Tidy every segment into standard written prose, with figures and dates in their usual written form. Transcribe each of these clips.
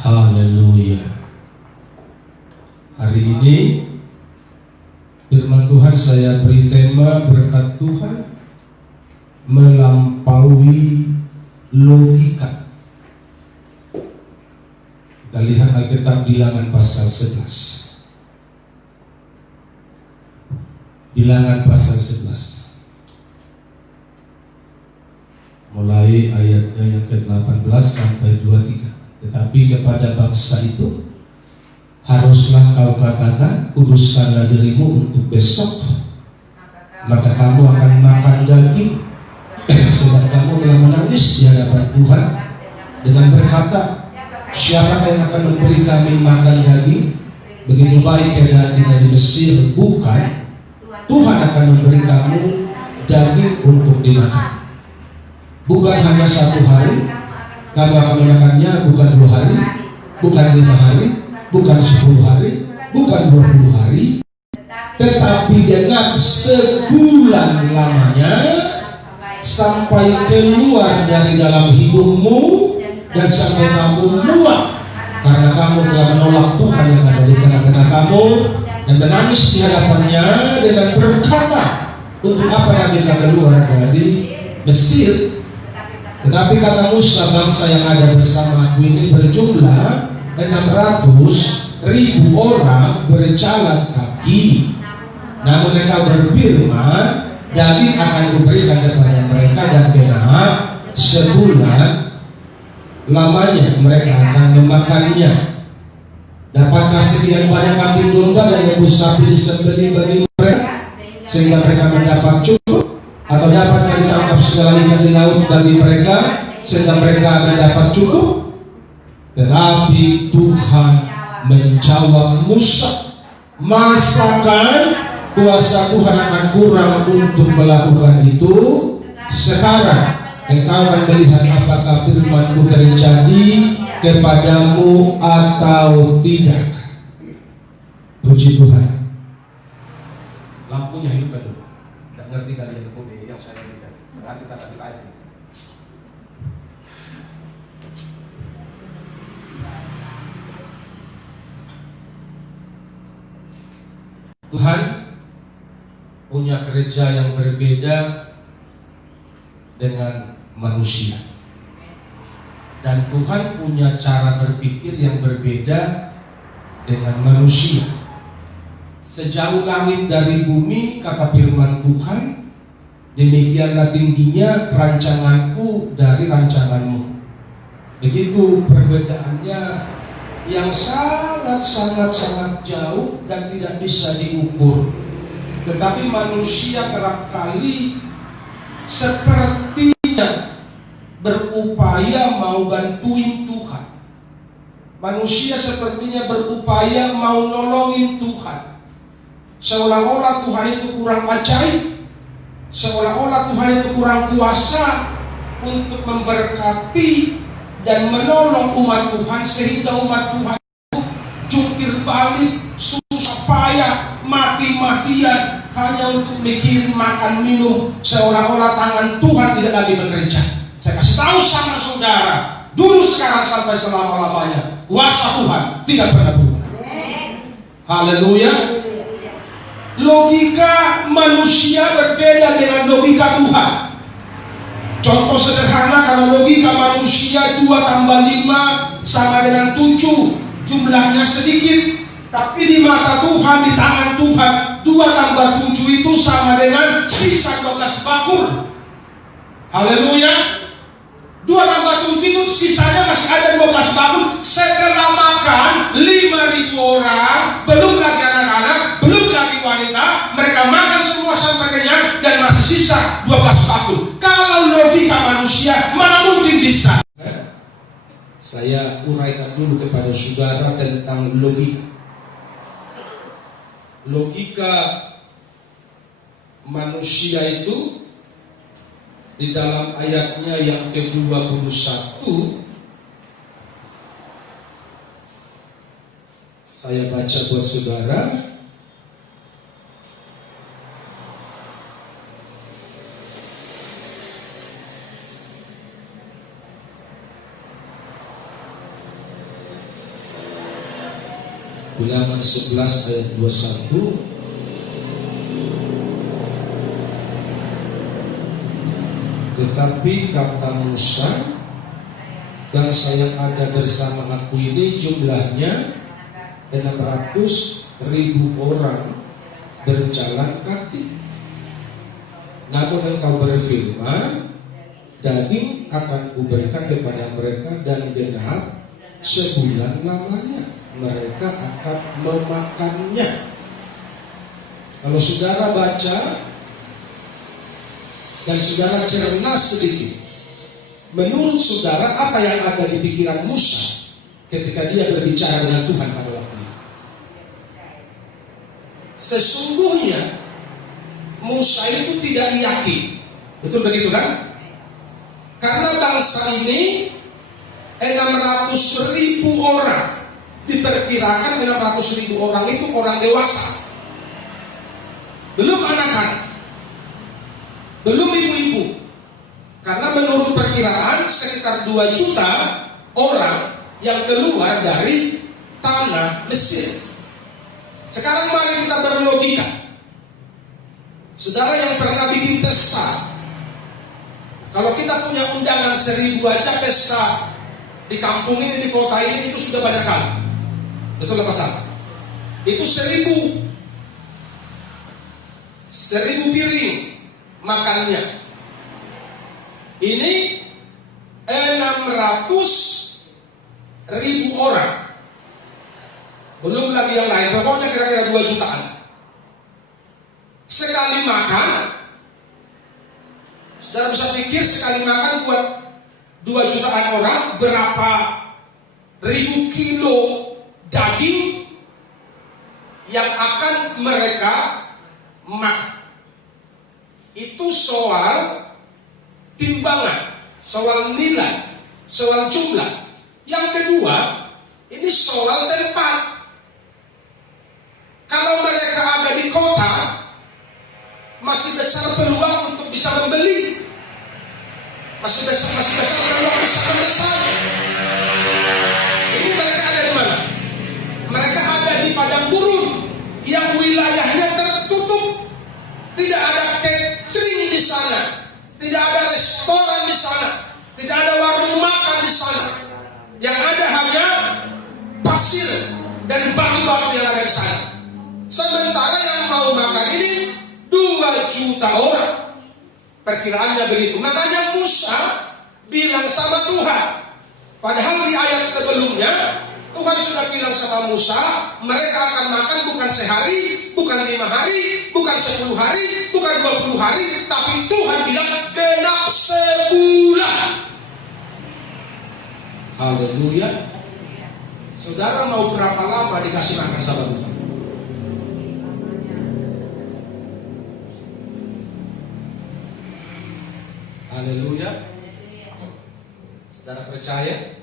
Haleluya. Hari ini firman Tuhan saya beri tema berkat Tuhan melampaui logika. Kita lihat Alkitab Bilangan pasal 11. Bilangan pasal 11. Mulai ayatnya yang ke-18 sampai 23. Tetapi kepada bangsa itu haruslah kau katakan, kuduskanlah dirimu untuk besok, maka kamu akan makan daging, sebab kamu telah menangis di hadapan Tuhan dengan berkata, siapa yang akan memberi kami makan daging? Begitu baik keadaan kita di Mesir. Bukan, Tuhan akan memberi kamu daging untuk dimakan. Bukan hanya 1 hari, kamu akan memakannya, bukan 2 hari, bukan 5 hari, bukan 10 hari, bukan 20 hari, tetapi genap sebulan lamanya, sampai keluar dari dalam hidupmu dan sampai kamu muak, karena kamu telah menolak Tuhan yang ada di tengah-tengah kamu dan menangis di hadapannya dengan berkata, untuk apa lagi kita keluar dari Mesir? Tetapi kata Musa, bangsa yang ada bersama aku ini berjumlah 600.000 orang berjalan kaki. Namun mereka berfirman, daging akan diberikan kepada mereka dan genap sebulan lamanya mereka akan memakannya. Dapatkah sekian banyak kambing domba dan lembu sapi disembelih bagi mereka sehingga mereka mendapat cukup? Atau dapatkah ditangkap segala ikan di laut bagi mereka sehingga mereka mendapat cukup? Tetapi Tuhan menjawab Musa, masakan kuasa Tuhan akan kurang untuk melakukan itu? Sekarang engkau akan melihat apakah firman-Ku terjadi kepadamu atau tidak. Puji Tuhan. Lampunya hidup dulu. Tidak ngerti kalian kode yang saya berikan. Berarti tak ada ayat. Tuhan punya kerja yang berbeda dengan manusia, dan Tuhan punya cara berpikir yang berbeda dengan manusia. Sejauh langit dari bumi, kata firman Tuhan, demikianlah tingginya rancanganku dari rancanganmu. Begitu perbedaannya yang sangat jauh dan tidak bisa diukur. Tetapi manusia kerap kali sepertinya berupaya mau bantuin Tuhan. Manusia sepertinya berupaya mau nolongin Tuhan. Seolah-olah Tuhan itu kurang ajaib, seolah-olah Tuhan itu kurang kuasa untuk memberkati dan menolong umat Tuhan, sehingga umat Tuhan itu jungkir balik, susah payah, mati-matian hanya untuk mikirin makan minum, seolah-olah tangan Tuhan tidak lagi bekerja. Saya kasih tahu sama saudara, dulu, sekarang, sampai selama-lamanya kuasa Tuhan tidak pernah berubah. Haleluya. Logika manusia berbeda dengan logika Tuhan. Contoh sederhana, kalau logika manusia 2 tambah 5 sama dengan 7, jumlahnya sedikit. Tapi di mata Tuhan, di tangan Tuhan, 2 tambah 7 itu sama dengan sisa 12 bakul. Haleluya. 2 tambah 7 itu sisanya masih ada 12 bakul. Setelah makan 5.000 orang, belum lagi anak-anak, belum lagi wanita, mereka makan semua sampai kenyang dan masih sisa 12 bakul. Kalau logika manusia, mana mungkin bisa? Saya uraikan dulu kepada saudara tentang logika. Logika manusia itu di dalam ayatnya yang ke-21, saya baca buat saudara. Bilangan 11 ayat 21. Tetapi kata Musa, bangsa yang ada bersama aku ini jumlahnya 600.000 orang berjalan kaki. Namun engkau berfirman, daging akan kuberikan kepada mereka dan genap sebulan lamanya mereka akan memakannya. Kalau saudara baca dan saudara cerna sedikit, menurut saudara apa yang ada di pikiran Musa ketika dia berbicara dengan Tuhan pada waktu itu? Sesungguhnya Musa itu tidak yakin. Betul begitu kan? Karena bangsa ini 600.000 orang. Diperkirakan 600.000 orang itu orang dewasa, belum anak-anak, belum ibu-ibu. Karena menurut perkiraan sekitar 2 juta orang yang keluar dari tanah Mesir. Sekarang mari kita berlogika. Saudara yang pernah bikin pesta, kalau kita punya undangan 1.000 aja pesta di kampung ini, di kota ini, itu sudah banyak kali. Betul apa salah? Itu 1.000 piring makannya. Ini 600.000 orang. Belum lagi yang lain, pokoknya kira-kira 2 jutaan. Sekali makan, saudara bisa pikir sekali makan buat 2 jutaan orang berapa ribu kilo daging yang akan mereka makan. Itu soal timbangan, soal nilai, soal jumlah. Yang kedua, ini soal tempat. Kalau mereka ada di kota, masih besar peluang untuk bisa membeli. Masih besar peluang bisa memesan. Ini mereka ada di mana? Mereka ada di padang gurun yang wilayahnya tertutup. Tidak ada catering di sana, tidak ada restoran di sana, tidak ada warung makan di sana. Yang ada hanya pasir dan batu-batu yang ada di sana. Sementara yang mau makan ini 2 juta orang. Perkiraannya begitu. Makanya Musa bilang sama Tuhan. Padahal di ayat sebelumnya Tuhan sudah bilang sama Musa, mereka akan makan bukan sehari, bukan 5 hari, bukan 10 hari, bukan 20 hari, tapi Tuhan bilang genap sebulan. Haleluya. Saudara mau berapa lama dikasih makan sama Tuhan? Haleluya. Saudara percaya?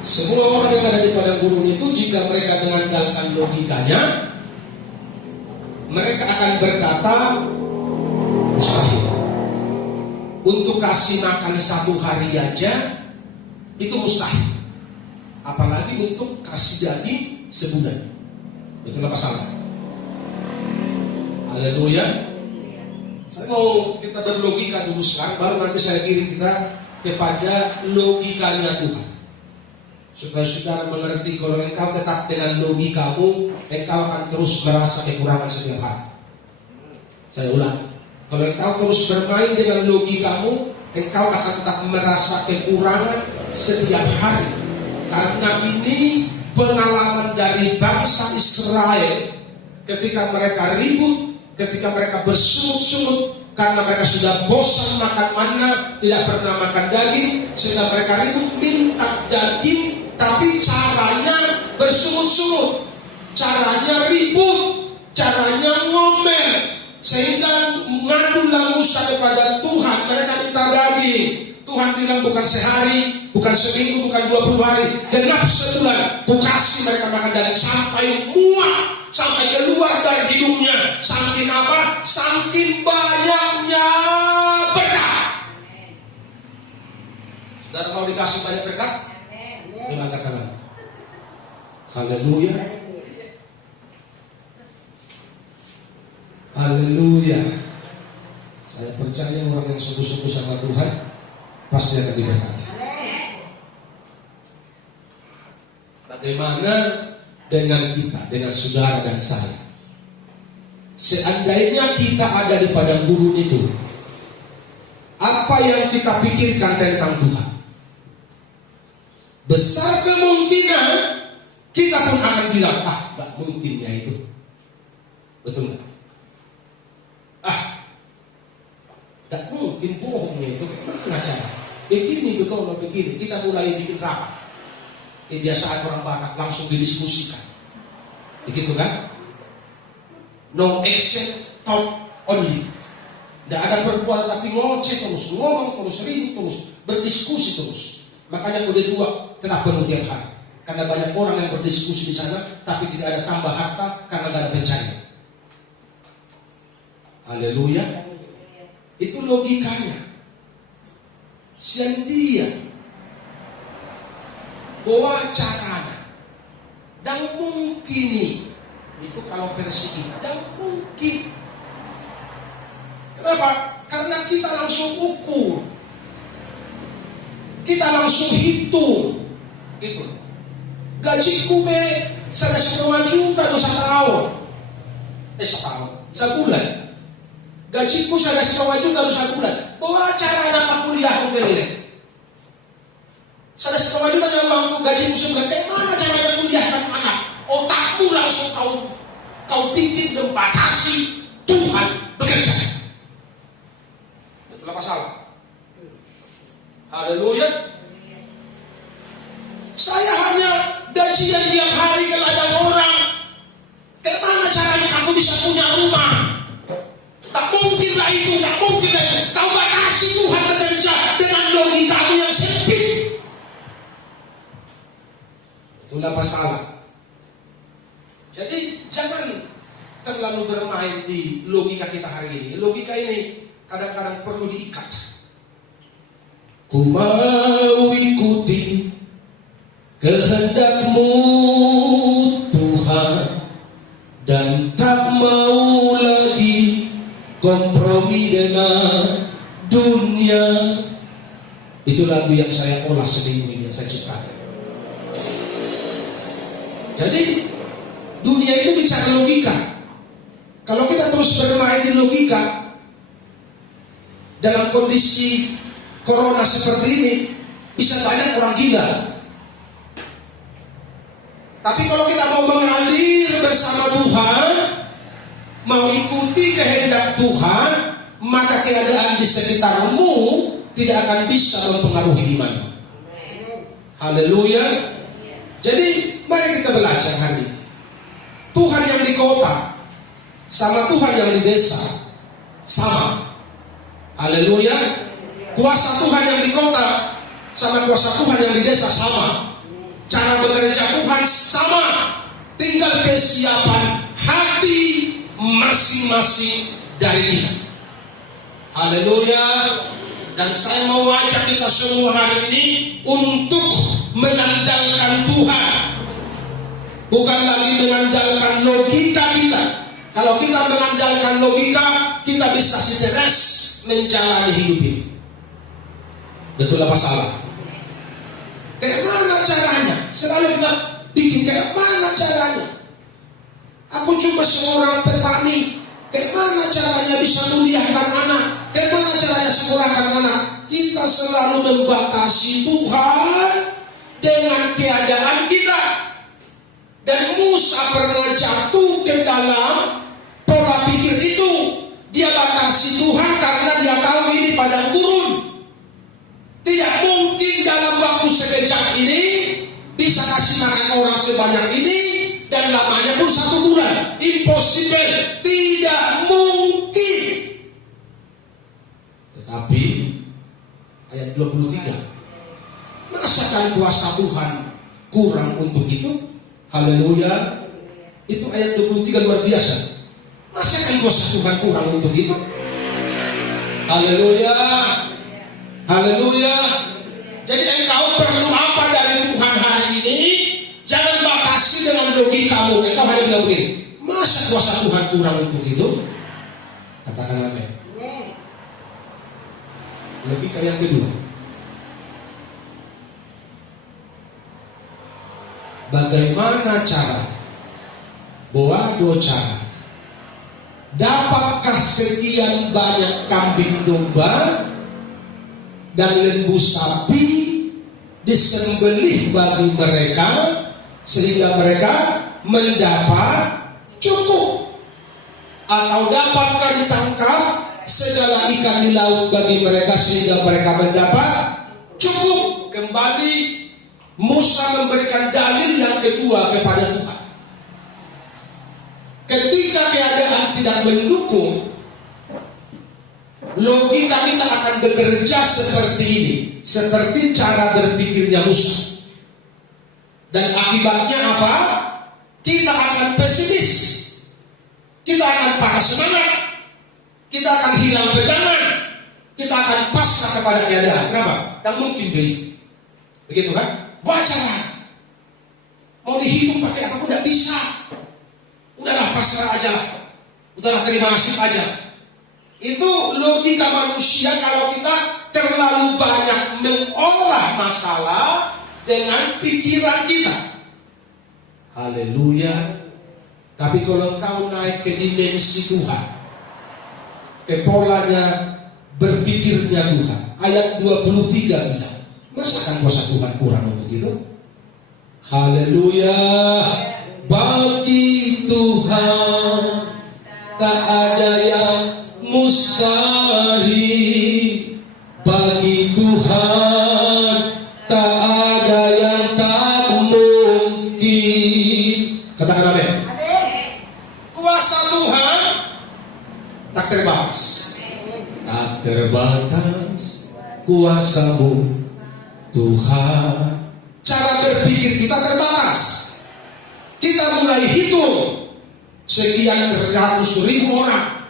Semua orang yang ada di padang gurun itu, jika mereka mengandalkan logikanya, mereka akan berkata mustahil. Untuk kasih makan 1 hari aja itu mustahil, apalagi untuk kasih daging sebulan. Betul apa salah? Haleluya. Saya mau kita berlogika dulu sekarang, baru nanti saya kirim kita kepada logikanya Tuhan, supaya saudara mengerti. Kalau engkau tetap dengan logikamu, engkau akan terus merasa kekurangan setiap hari. Saya ulang, kalau engkau terus bermain dengan logikamu, engkau akan tetap merasa kekurangan setiap hari. Karena ini pengalaman dari bangsa Israel ketika mereka ribut, ketika mereka bersungut-sungut karena mereka sudah bosan makan manna, tidak pernah makan daging, sehingga mereka ribut minta daging. Tapi caranya bersungut-sungut, caranya ribut, caranya ngomel, sehingga ngadulah Musa kepada Tuhan. Mereka minta daging. Tuhan bilang bukan sehari, bukan seminggu, bukan 20 hari, genap sebulan. Ku kasih mereka makan daging sampai muak, sampai keluar dari hidungnya. Saking apa? Saking banyaknya berkah. Dan mau dikasih banyak berkat? Coba angkat tangan. Haleluya. Haleluya. Saya percaya orang yang sungguh-sungguh sama Tuhan pasti akan diberkati. Bagaimana dengan kita, dengan saudara dan saya? Seandainya kita ada di padang gurun itu, apa yang kita pikirkan tentang Tuhan? Besar kemungkinan kita pun akan bilang, gak mungkinnya itu. Betul gak? Gak mungkin, bohongnya itu. Gimana cara? Begini betul, begini. Kita mulai bikin rapat. Kebiasaan orang Batak langsung didiskusikan. Begitu kan? No action, talk only. Tidak ada perbuatan tapi ngoceh terus, ngomong terus, ring terus, berdiskusi terus. Makanya kode dua tetap penuh tiap hari. Karena banyak orang yang berdiskusi di sana, tapi tidak ada tambah harta karena tidak ada pencarian. Haleluya. Itu logikanya. Siang dia bahwa caranya dan mungkin itu kalau versi kita dan mungkin. Kenapa? Karena kita langsung ukur, kita langsung hitung gitu. Gajiku saya 1,5 juta atau sebulan. Gajiku saya 1,5 juta atau sebulan. Bahwa cara dapat kuliah kuliah. Saya 1,5 juta uangku gajiku sebulan. Mana caranya kuliahkan anak? Otakmu langsung kau pikir dan batasi Tuhan bekerja. Betul apa salah? Haleluya. Saya hanya gajian tiap hari ke ladang orang. Bagaimana caranya aku bisa punya rumah? Tak mungkin lah itu, tak mungkin lah. Kau batasi Tuhan bekerja dengan logikamu yang sempit. Betul apa salah? Jadi jangan terlalu bermain di logika kita hari ini. Logika ini kadang-kadang perlu diikat. Ku mau ikuti kehendak-Mu Tuhan, dan tak mau lagi kompromi dengan dunia. Itu lagu yang saya olah seminggu ini, yang saya ciptakan. Jadi dunia itu bicara logika. Kalau kita terus bermain di logika dalam kondisi corona seperti ini, bisa banyak orang gila. Tapi kalau kita mau mengalir bersama Tuhan, mau ikuti kehendak Tuhan, maka keadaan di sekitarmu tidak akan bisa mempengaruhi imanmu. Haleluya. Jadi mari kita belajar hari ini. Tuhan yang di kota sama Tuhan yang di desa sama. Haleluya. Kuasa Tuhan yang di kota sama kuasa Tuhan yang di desa sama. Cara bekerja Tuhan sama. Tinggal kesiapan hati masing-masing dari kita. Haleluya. Dan saya mau ajak kita semua hari ini untuk mengandalkan Tuhan, bukan lagi mengandalkan logika kita. Kalau kita mengandalkan logika, kita bisa stres menjalani hidup ini. Betul apa salah? Kayak mana caranya? Selalu kita bikin kayak mana caranya? Aku cuma seorang petani. Kayak mana caranya bisa muliakan anak? Kayak mana caranya sekolahkan anak? Kita selalu membatasi Tuhan dengan keadaan kita. Dan Musa pernah jatuh ke dalam pola pikir itu. Dia batasi Tuhan karena dia tahu ini padang gurun. Tidak mungkin dalam waktu sekejap ini bisa kasih makan orang sebanyak ini, dan lamanya pun 1 bulan. Impossible, tidak mungkin. Tetapi ayat 23, masakan kuasa Tuhan kurang untuk itu? Haleluya. Itu ayat 23 luar biasa. Masakan kuasa Tuhan kurang untuk itu? Haleluya. Haleluya. Jadi engkau perlu apa dari Tuhan hari ini? Jangan batasi dengan logikamu. Engkau hanya bilang begini, masa kuasa Tuhan kurang untuk itu? Katakan amin. Logika yang kedua, bagaimana cara, dua cara, dapatkah sekian banyak kambing domba dan lembu sapi disembelih bagi mereka sehingga mereka mendapat cukup? Atau dapatkah ditangkap segala ikan di laut bagi mereka sehingga mereka mendapat cukup? Kembali Musa memberikan dalil yang kedua kepada Tuhan. Ketika keadaan tidak mendukung, logika kita akan bekerja seperti ini, seperti cara berpikirnya Musa. Dan akibatnya apa? Kita akan pesimis, kita akan patah semangat, kita akan hilang pegangan, kita akan pasrah kepada keadaan. Kenapa? Tidak mungkin begitu kan? Wajar. Mau dihitung pakai apapun tidak bisa. Udahlah pasrah aja, udahlah terima nasib aja. Itu logika manusia kalau kita terlalu banyak mengolah masalah dengan pikiran kita. Haleluya. Tapi kalau kau naik ke dimensi Tuhan, ke polanya berpikirnya Tuhan, ayat 23 bilang, masakan kuasa Tuhan kurang untuk itu? Haleluya. Bagi Tuhan tak ada yang mustahil. Bagi Tuhan tak ada yang tak mungkin. Katakan amin. Kuasa Tuhan tak terbatas. Tak terbatas kuasamu Tuhan. Cara berpikir kita terbatas. Kita mulai hitung sekian ratus ribu orang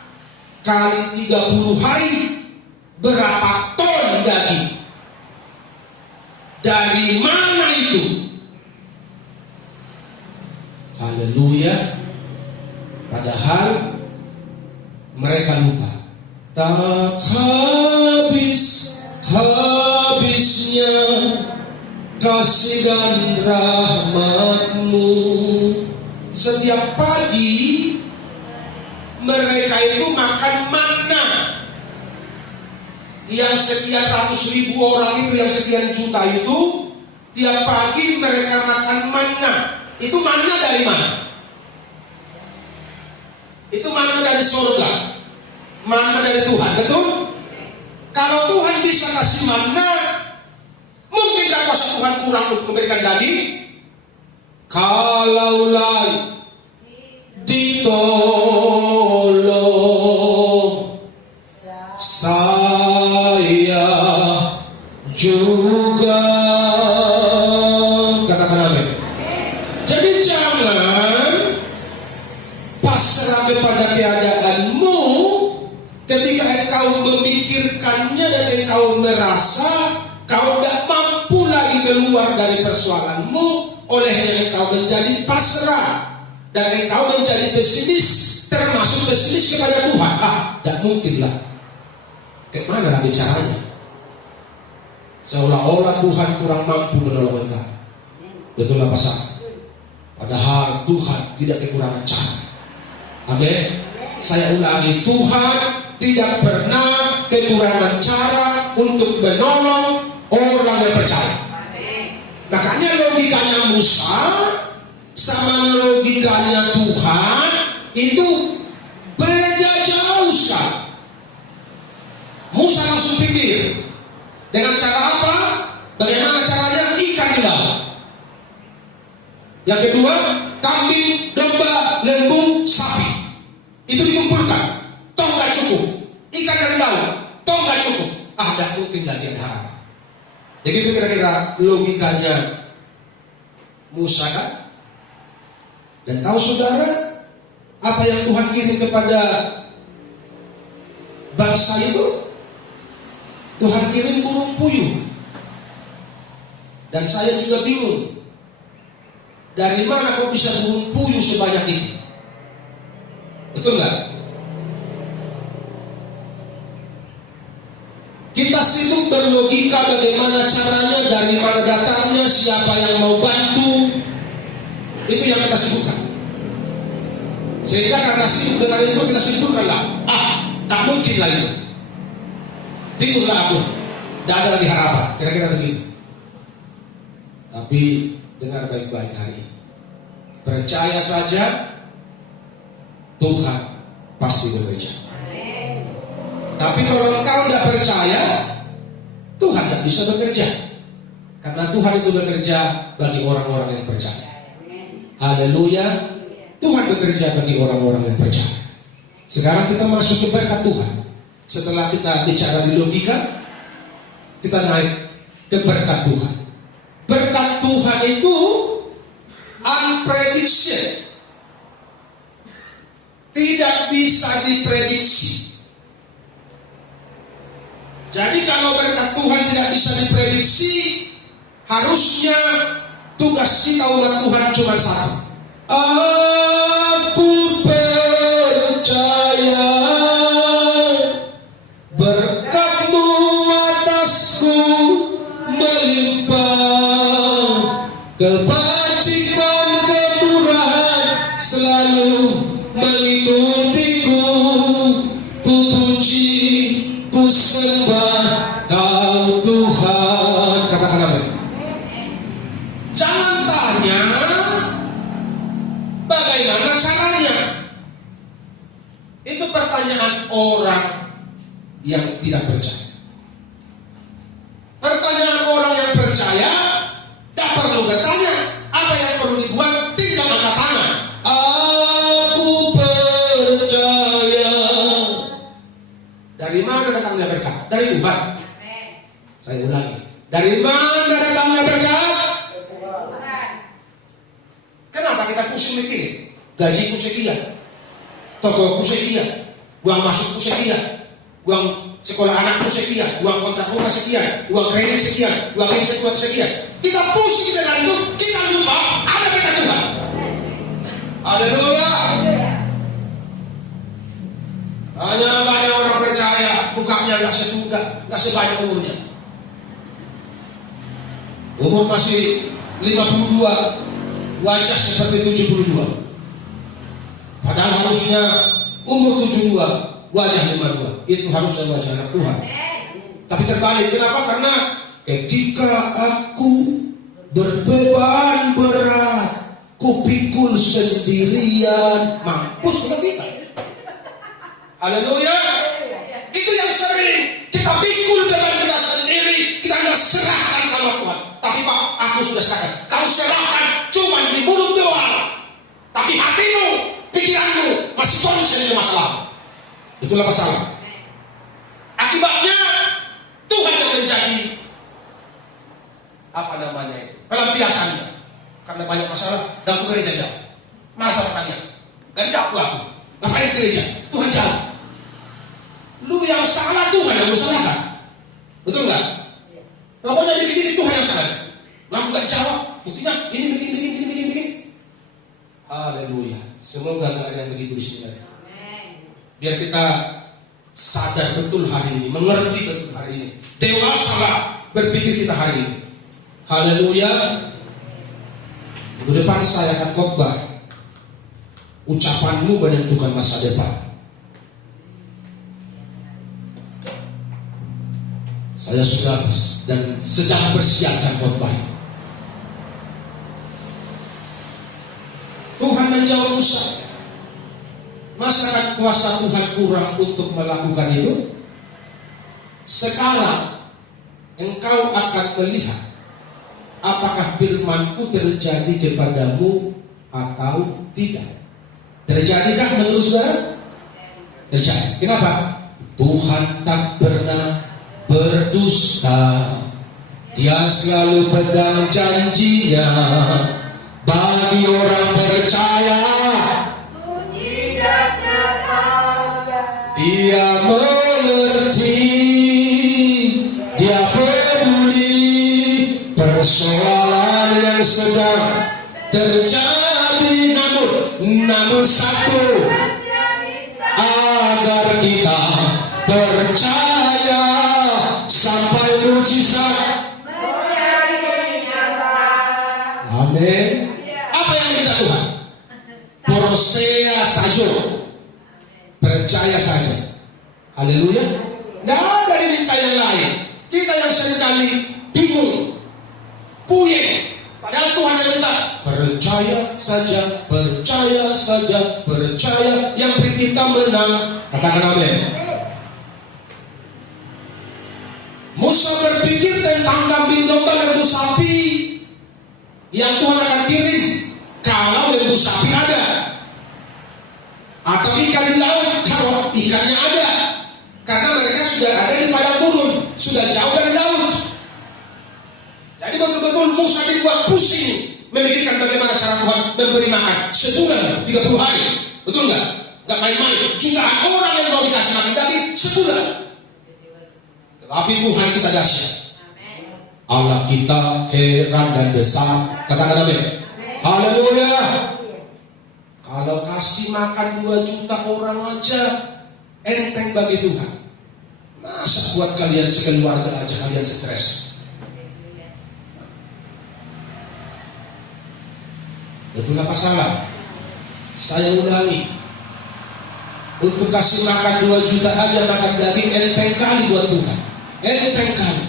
kali 30 hari berapa ton daging. Dari mana itu? Haleluya. Padahal mereka lupa. Tak habisnya kasih dan rahmat-Mu. Setiap pagi mereka itu makan manna. Yang sekian ratus ribu orang itu, yang sekian juta itu, tiap pagi mereka makan manna. Itu manna dari mana? Itu manna dari surga, manna dari Tuhan, betul? Kalau Tuhan bisa kasih manna, mungkinkah kuasa Tuhan kurang untuk memberikan daging? Kalaulah ditolong saya juga. Katakan amin. Jadi jangan pasrah kepada keadaanmu ketika engkau memikirkannya dan engkau merasa kau tidak mampu lagi keluar dari persoalanmu. Olehnya engkau menjadi pasrah dan engkau menjadi pesimis, termasuk pesimis kepada Tuhan. Tidak mungkinlah. Kemana lagi caranya? Seolah-olah Tuhan kurang mampu menolong engkau. Betul apa salah? Padahal Tuhan tidak kekurangan cara. Amin. Saya ulangi, Tuhan tidak pernah kekurangan cara untuk menolong orang yang percaya. Makanya logikanya Musa sama logikanya Tuhan itu beda jauh sekali. Musa langsung pikir dengan cara apa? Bagaimana caranya? Ikan di laut. Yang kedua, kambing, domba, lembu, sapi. Itu dikumpulkan. Toh nggak cukup. Ikan dari laut. Toh nggak cukup. Tidak mungkin lagi ada harapan. Jadi itu kira-kira logikanya Musa kan? Dan tahu saudara apa yang Tuhan kirim kepada bangsa itu? Tuhan kirim burung puyuh. Dan saya juga bingung, dari mana kau bisa burung puyuh sebanyak itu? Betul nggak? Kita sibuk berlogika bagaimana caranya, dari mana datangnya, siapa yang mau bantu. Itu yang kita sibukkan. Sehingga karena sibuk dengan itu kita simpulkanlah, tak mungkin lagi. Tidurlah aku, tidak ada lagi harapan. Kira-kira begitu. Tapi dengar baik-baik hari ini. Percaya saja, Tuhan pasti bekerja. Tapi kalau engkau tidak percaya, Tuhan tidak bisa bekerja. Karena Tuhan itu bekerja bagi orang-orang yang percaya. Haleluya. Tuhan bekerja bagi orang-orang yang percaya. Sekarang kita masuk ke berkat Tuhan. Setelah kita bicara di logika, kita naik ke berkat Tuhan. Berkat Tuhan itu unprediction, tidak bisa diprediksi. Jadi kalau berkat Tuhan tidak bisa diprediksi, harusnya tugas kita umat Tuhan cuma satu. Aku percaya berkat-Mu atasku melimpah, kebajikan kemurahan selalu mengikutiku. Ku puji, ku sembah Kau Tuhan. Katakan amin. Jangan tanya bagaimana caranya. Itu pertanyaan orang yang tidak percaya. Pertanyaan orang yang percaya, tak perlu bertanya. Apa yang perlu dibuat? Tinggal angkat tangan. Aku percaya. Dari mana datangnya berkat? Dari Tuhan. Saya ulangi. Dari mana datangnya berkat? Kenapa kita pusing mikir? Gajiku sekian, tokoku sekian, uang masukku sekian, uang sekolah anakku sekian, uang kontrak rumah sekian, uang kredit sekian, uang ini sekian. Kita pusing dengan itu, kita lupa ada berkat Tuhan. Haleluya. Hanya banyak orang percaya, bukannya nggak sebanyak umurnya. Umur masih 52, wajah seperti 72. Padahal harusnya umur 72, wajah 52. Itu harusnya wajah anak Tuhan. Tapi terbalik. Kenapa? Karena ketika aku berbeban berat, kupikul sendirian, mampus kita. Haleluya. Itu yang sering kita pikul beban kita sendiri, kita nggak serahkan sama Tuhan. Tapi Pak, aku sudah serahkan. Kau serahkan cuma di mulut doang, tapi hatimu, pikiranmu masih konsisten dengan masalah. Itulah masalah. Akibatnya Tuhan yang menjadi pelampiasannya. Karena banyak masalah dan aku gereja jauh. Masa pertanyaan, gak dijawab aku. Ngapain gereja? Tuhan jauh. Lu yang salah, Tuhan yang lu salahkan. Betul nggak? Pokoknya dikit-dikit Tuhan yang salah. Aku gak dijawab. Buktinya ini begini. Haleluya. Semoga gak ada yang begitu di sini. Biar kita sadar betul hari ini, mengerti betul hari ini, dewasa berpikir kita hari ini. Haleluya. Minggu depan saya akan khotbah, ucapanmu menentukan masa depan. Saya sudah dan sedang persiapkan khotbah ini. Tuhan menjawab Musa, masyarakat kuasa Tuhan kurang untuk melakukan itu? Sekarang engkau akan melihat apakah firman-Ku terjadi kepadamu atau tidak. Terjadikah menurut saudara? Terjadi. Kenapa? Tuhan tak pernah berdusta. Dia selalu pegang janjinya. Bagi orang percaya, Dia mengerti, Dia peduli persoalan yang sedang terjadi, namun satu, agar kita percaya sampai mujizat. Amin. Apa yang minta Tuhan? Prosea saja, percaya saja. Haleluya. Nggak ada diminta yang lain. Kita yang seringkali bingung, puyeng. Padahal Tuhan yang minta percaya saja, percaya saja, percaya, yang beri kita menang. Katakan amin. Musa berpikir tentang kambing domba lembu sapi yang Tuhan akan kirim kalau lembu sapi ada, atau ikan di laut kalau ikannya ada, karena mereka sudah ada di padang gurun, sudah jauh dari laut. Jadi betul-betul Musa dibuat pusing memikirkan bagaimana cara Tuhan memberi makan sebulan 30 hari. Betul nggak? Nggak main-main. Jutaan orang yang mau dikasih makan tadi sebulan. Tetapi Tuhan kita dahsyat. Allah kita heran dan besar. Katakan amin. Haleluya. Kalau kasih makan 2 juta orang aja enteng bagi Tuhan. Masa buat kalian sekeluarga aja kalian stres? Betul apa salah? Saya ulangi. Untuk kasih makan 2 juta aja makan daging enteng kali buat Tuhan. Enteng kali.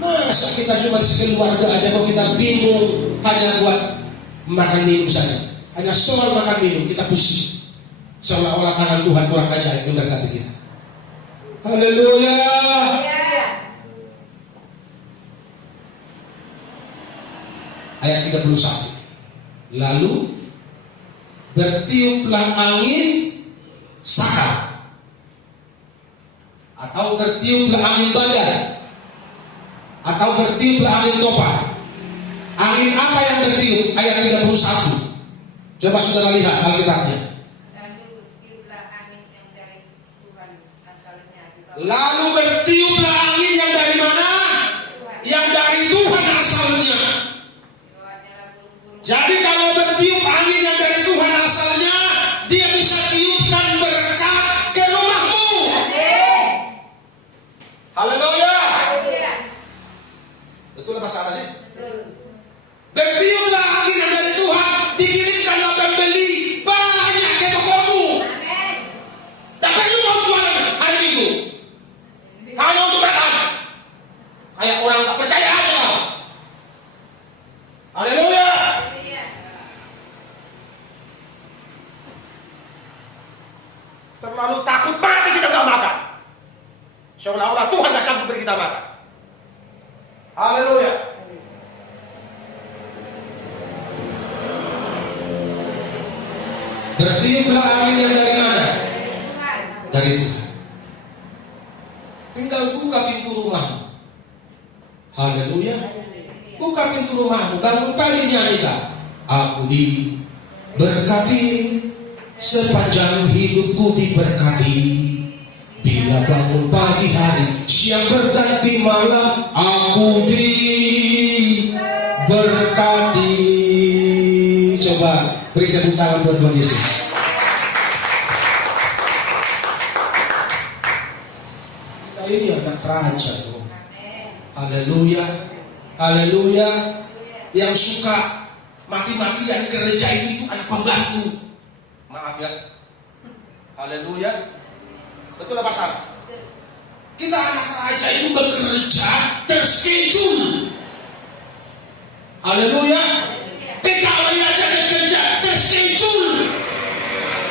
Masa kita cuma sekeluarga aja kok kita bingung hanya buat makan minum saja. Hanya soal makan minum kita pusing. Seolah-olah tangan Tuhan kurang ajaib mendekati kita. Haleluya. Ayat 31. Lalu bertiuplah angin saka, atau bertiuplah angin badai, atau bertiuplah angin topan. Angin apa yang bertiup? Ayat 31. Coba saudara lihat Alkitabnya. Lalu bertiuplah angin yang dari mana? Yang dari Tuhan asalnya. Jadi kalau bertiup angin yang dari Tuhan asalnya, dia bisa tiupkan berkat ke rumahmu. Haleluya. Betul apa salah sih? Bertiuplah angin yang dari Tuhan, dikirimkanlah pembeli banyak ke tokomu. Tak perlu kau jualan hari Minggu, hanya untuk makan. Kayak orang tak percaya aja. Haleluya. Terlalu takut mati kita nggak makan. Seolah-olah Tuhan nggak sanggup beri kita makan. Haleluya. Bertiuplah angin yang dari mana? Dari Tuhan. Tinggal buka pintu rumahmu. Haleluya. Buka pintu rumahmu. Bangun pagi nyanyikan. Aku diberkati, sepanjang hidupku diberkati. Bila bangun pagi hari, siang berganti malam, aku diberkati. Coba beri tepuk tangan buat Tuhan Yesus. Kita ini anak raja tuh. Haleluya. Haleluya. Yang suka mati-matian gereja ini anak pembantu. Maaf ya. Haleluya. Betul apa salah? Kita anak raja itu bekerja terschedule. Haleluya. PKW aja bekerja terschedule.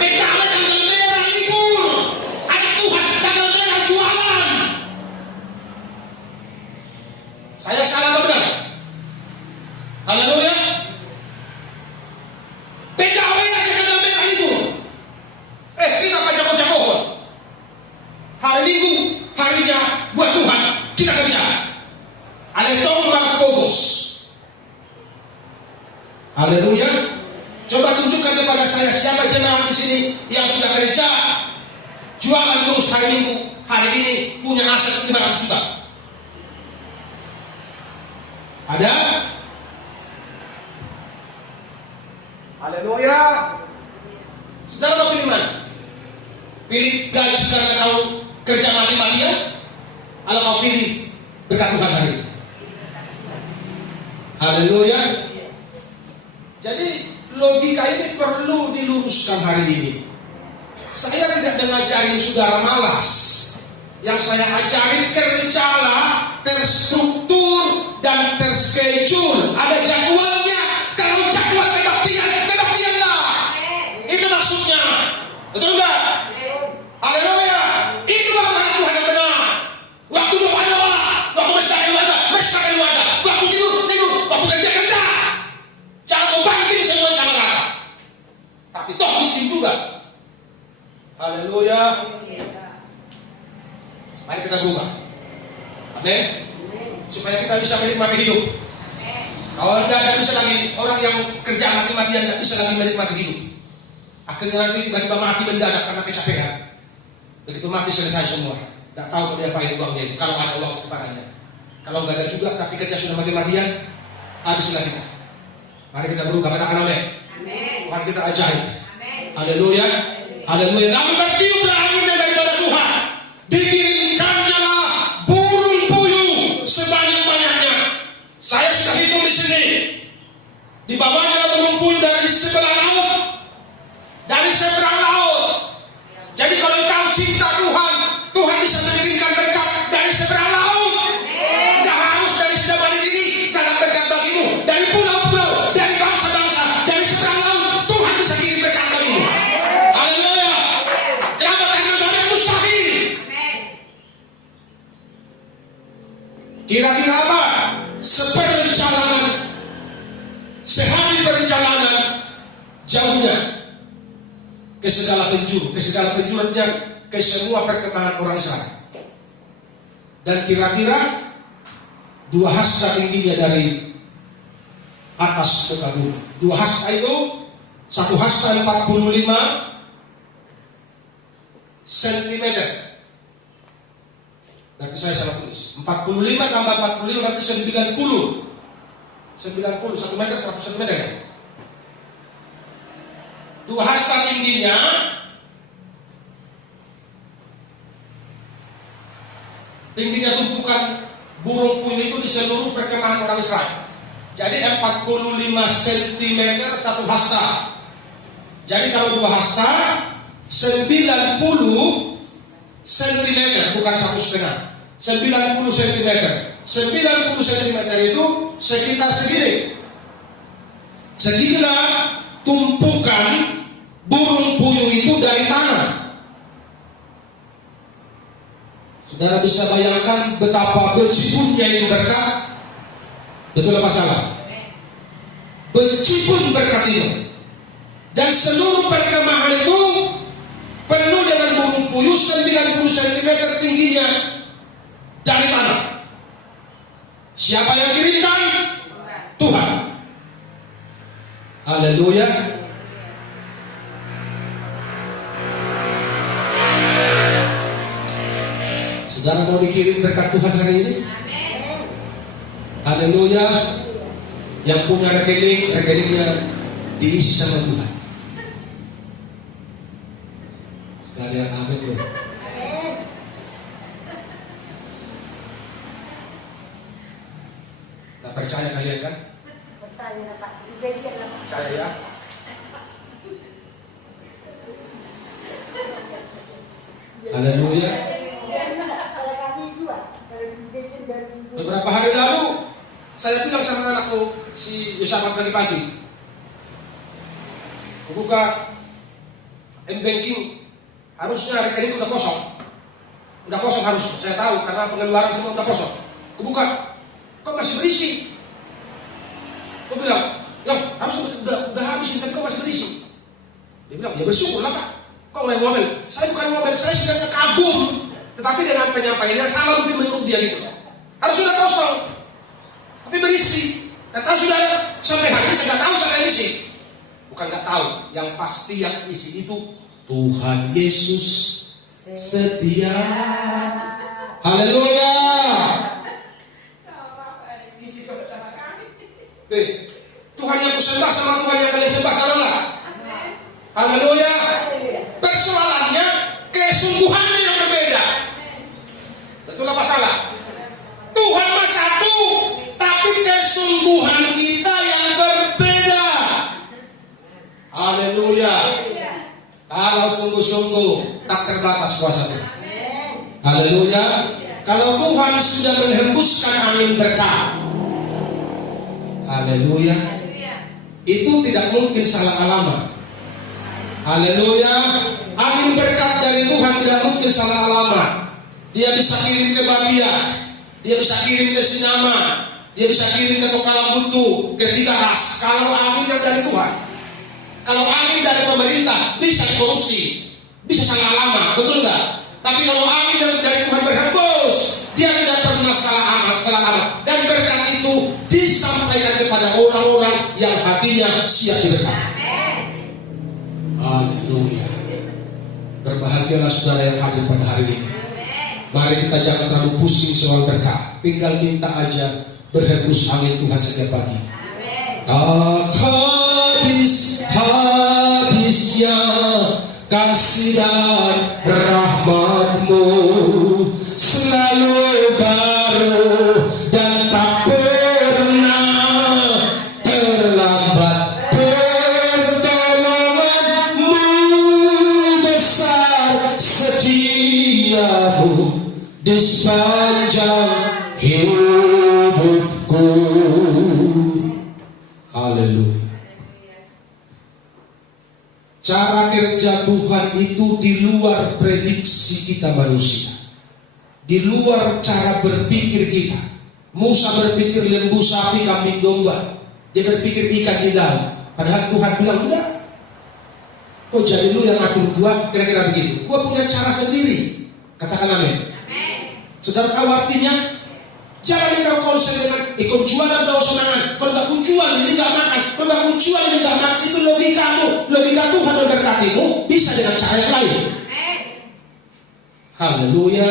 PKW tanggal merah libur. Anak Tuhan tanggal merah jualan. Saya salah atau benar? Haleluya. PKW aja tanggal merah libur. Kita akan jago-jagoan. Hari Minggu harinya buat Tuhan kita kerja. Ada tombak fokus. Haleluya. Coba tunjukkan kepada saya siapa jemaat di sini yang sudah kerja jualan terus hari Minggu, hari ini punya aset 500 juta. Ada? Haleluya. Saudara mau pilih mana? Pilih gaji karena kau kerja mati-matian, atau kau pilih berkat Tuhan hari ini? Haleluya. Jadi logika ini perlu diluruskan hari ini. Saya tidak mengajarin saudara malas. Yang saya ajarin kerjalah terstruktur dan terschedule. Ada jadwalnya. Kalau jadwal kebaktianlah. Itu maksudnya. Betul enggak? Haleluya. Itulah firman Tuhan yang benar. Waktu doa, waktu mesra ibadah, waktu tidur, waktu kerja. Jangan kau bangkit semua sama rata. Tapi toh miskin juga. Haleluya. Mari kita buka. Amin. Supaya kita bisa menikmati hidup. Kalau tidak bisa lagi, orang yang kerja mati-matian tidak bisa lagi menikmati hidup. Akhirnya nanti tiba-tiba mati mendadak karena kecapean. Begitu mati selesai semua. Tidak tahu mau diapain uangnya itu. Kalau ada uang separannya. Kalau nggak ada juga, tapi kerja sudah mati-matian, habislah kita. Mari kita berubah, katakan amin. Tuhan kita ajaib. Haleluya. Haleluya. Namun bertiuplah anginnya daripada Tuhan. Dikirimkannya burung puyuh sebanyak-banyaknya. Saya sudah hitung di sini. Di bawahnya burung puyuh dari sebelah laut, dari seberang laut. Jadi kalau engkau cinta Tuhan, Tuhan bisa mengirimkan berkat dari seberang laut. Tidak harus dari seberang ini dalam berkat bagimu. Dari pulau-pulau, dari bangsa-bangsa, dari seberang laut, Tuhan bisa kirim berkat bagimu. Haleluya. Kenapa? Karena Tuhan mustahil. Kira-kira apa? Seperjalanan, sehari perjalanan jauhnya ke segala penjuru, dan ke semua perkembangan orang Israel. Dan kira-kira 2 hasta tingginya dari atas ke bumi. 2 hasta itu, 1 hasta 45 cm. Berarti saya salah tulis. 45 tambah 45 berarti 90. 1 meter 100 cm. 2 hasta tingginya, tumpukan burung puyuh itu di seluruh perkemahan orang Israel. Jadi 45 cm 1 hasta. Jadi kalau 2 hasta 90 cm, bukan 1,5. 90 cm. 90 cm itu sekitar segini. Seginilah tumpukan burung puyuh itu dari tanah. Saudara bisa bayangkan betapa berjibunnya itu berkat. Betul apa salah? Berjibun berkat itu. Dan seluruh perkemahan itu penuh dengan burung puyuh 90 cm tingginya dari tanah. Siapa yang kirimkan? Tuhan. Haleluya. Saudara mau dikirim berkat Tuhan hari ini? Haleluya. Yang punya rekeningnya diisi sama Tuhan. Gak ada yang amin loh. Gak percaya kalian kan? Percaya Pak. Percaya ya. Haleluya. Beberapa hari lalu saya bilang sama anakku si Yosamat pagi-pagi, buka m-banking, harusnya rekening udah kosong harus, saya tahu karena pengeluaran semua udah kosong. Kubuka, kok masih berisi? Aku bilang, ya harus udah habis, tapi kok masih berisi? Dia bilang, ya bersyukurlah Pak. Kok main ngomel? Saya bukan ngomel, saya sebenarnya kagum. Tetapi dengan penyampaiannya salah lebih menurut dia gitu. Harus sudah kosong, tapi berisi. Gak tahu sudah sampai hari ini saya gak tahu saya isi. Bukan gak tahu, yang pasti yang isi itu Tuhan Yesus setia. Haleluya. Tuhan yang kusembah sama Tuhan yang kalian sembah, kalau enggak? Haleluya. Persoalannya kesungguhannya yang berbeda. Betul apa salah? Tuhan mah satu, tapi kesungguhan kita yang berbeda. Haleluya. Kalau sungguh-sungguh tak terbatas kuasa Tuhan. Haleluya. Kalau Tuhan sudah menghembuskan angin berkah, haleluya, itu tidak mungkin salah alamat. Haleluya. Angin berkat dari Tuhan tidak mungkin salah alamat. Dia bisa kirim ke Babia, dia bisa kirim ke Sinama, dia bisa kirim ke Kokalam Buntu, ke Tiga Ras. Kalau angin yang dari Tuhan, kalau angin dari pemerintah bisa korupsi, bisa salah alamat, betul nggak? Tapi kalau angin yang dari Tuhan berhembus, dia tidak pernah salah alamat. Dan berkat itu disampaikan kepada orang-orang yang hatinya siap diberkati. Haleluya. Berbahagialah saudara yang hadir pada hari ini. Mari kita jangan terlalu pusing soal berkah. Tinggal minta aja berhembus angin Tuhan setiap pagi. Tak habis-habisnya kasih dan rahmat-Mu, selalu baru dan tak pernah terlambat. Pertolongan-Mu besar, setia-Mu di sepanjang hidupku. Haleluya. Cara kerja Tuhan itu di luar prediksi kita manusia, di luar cara berpikir kita. Musa berpikir lembu, sapi, kambing, domba. Dia berpikir ikan di laut. Padahal Tuhan bilang, enggak, kok jadi lu yang atur gua, kira-kira begitu. Gua punya cara sendiri. Katakan amin. Saudara tahu artinya? Jangan engkau konsen dengan ikut jualan atau senangan. Kalau gak ku jual ini gak makan, kalau gak ku jual ini gak makan. Itu logikamu. Logika Tuhan memberkatimu bisa dengan cara yang lain. Haleluya.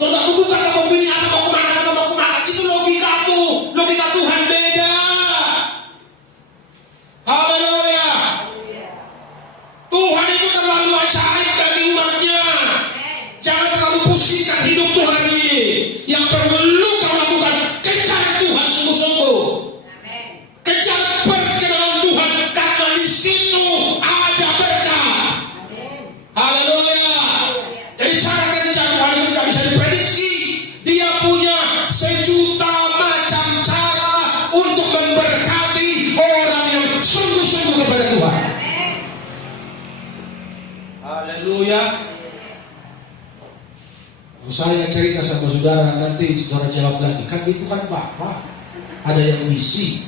Kalau gak ku buka, kau pilih apa, mau ku makan apa, mau ku makan. Itu logikamu. Logika Tuhan beda. Haleluya. Tuhan itu terlalu ajaib bagi umatnya. Jangan terlalu pusingkan hidup Tuhan ini. Yang perlu kau lakukan, kejar Tuhan sungguh-sungguh. Kejar perkenalan Tuhan, karena di situ ada berkah. Haleluya. Jadi cara kerja Tuhan itu tidak bisa diprediksi. Dia punya sejuta macam cara untuk memberkati orang yang sungguh-sungguh kepada Tuhan. Haleluya. Saya cerita sama saudara, nanti saudara jawab lagi, kan itu kan Bapak ada yang isi,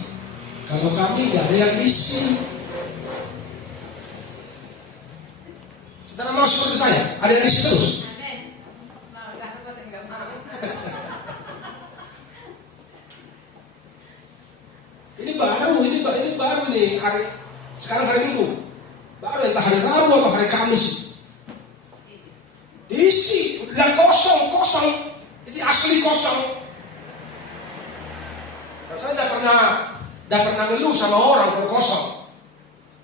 kalau kami gak ada yang isi. Saudara mau seperti saya, ada yang isi terus. Ini baru nih hari, sekarang hari Minggu, baru entah hari Rabu atau hari Kamis diisi. Dan kosong, itu asli kosong. Dan saya tidak pernah ngeluh sama orang kalau kosong.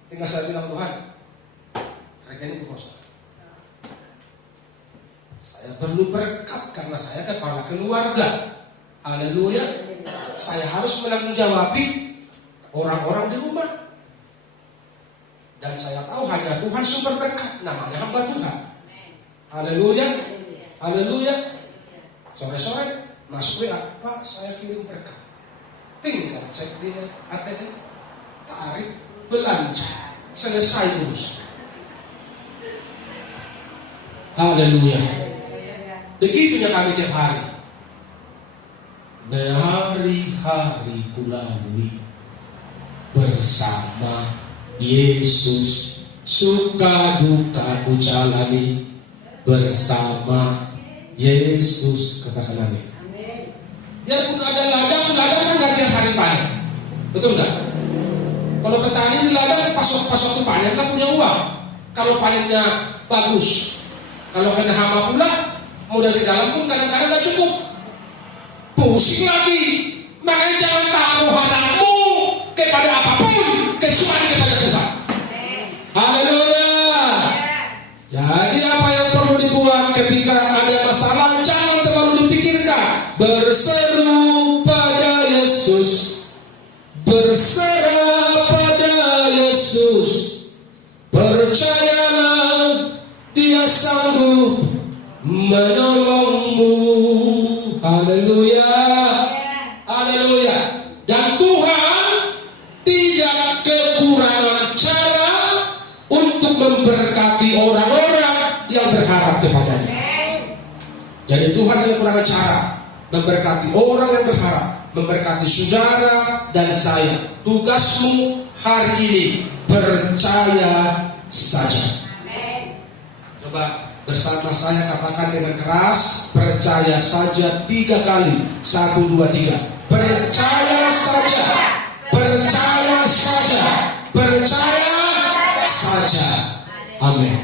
Tinggal saya bilang, Tuhan, mereka ini kosong. Saya perlu berkat karena saya kepala keluarga. Haleluya. Saya harus menanggung-jawabi orang-orang di rumah. Dan saya tahu hanya Tuhan sumber berkat, namanya hamba Tuhan. Haleluya. Haleluya. Sore-sore masuk WA, Pak, saya kirim berkat. Tinggal cek di ATM, tarik, belanja, selesai urus. Haleluya. Begitunya kami tiap hari. Hari-hari kulalui bersama Yesus, suka duka ku jalani bersama Yesus. Katakan amin. Biarpun ada ladang kan gak tiap hari panen, betul nggak? Kalau petani di ladang pas waktu panen kan punya uang. Kalau panennya bagus, kalau kena hama pula, modal di dalam pun kadang-kadang gak cukup, pusing lagi. Makanya jangan taruh harapmu kepada berserah pada Yesus, percayalah Dia sanggup menolongmu. Haleluya, haleluya. Dan Tuhan tidak kekurangan cara untuk memberkati orang-orang yang berharap kepadanya. Jadi Tuhan tidak kekurangan cara memberkati orang yang berharap, memberkati saudara dan saya. Tugasmu hari ini percaya saja. Coba bersama saya katakan dengan keras, percaya saja 3 kali. 1, 2, 3. Percaya saja, percaya saja, percaya saja. Amin.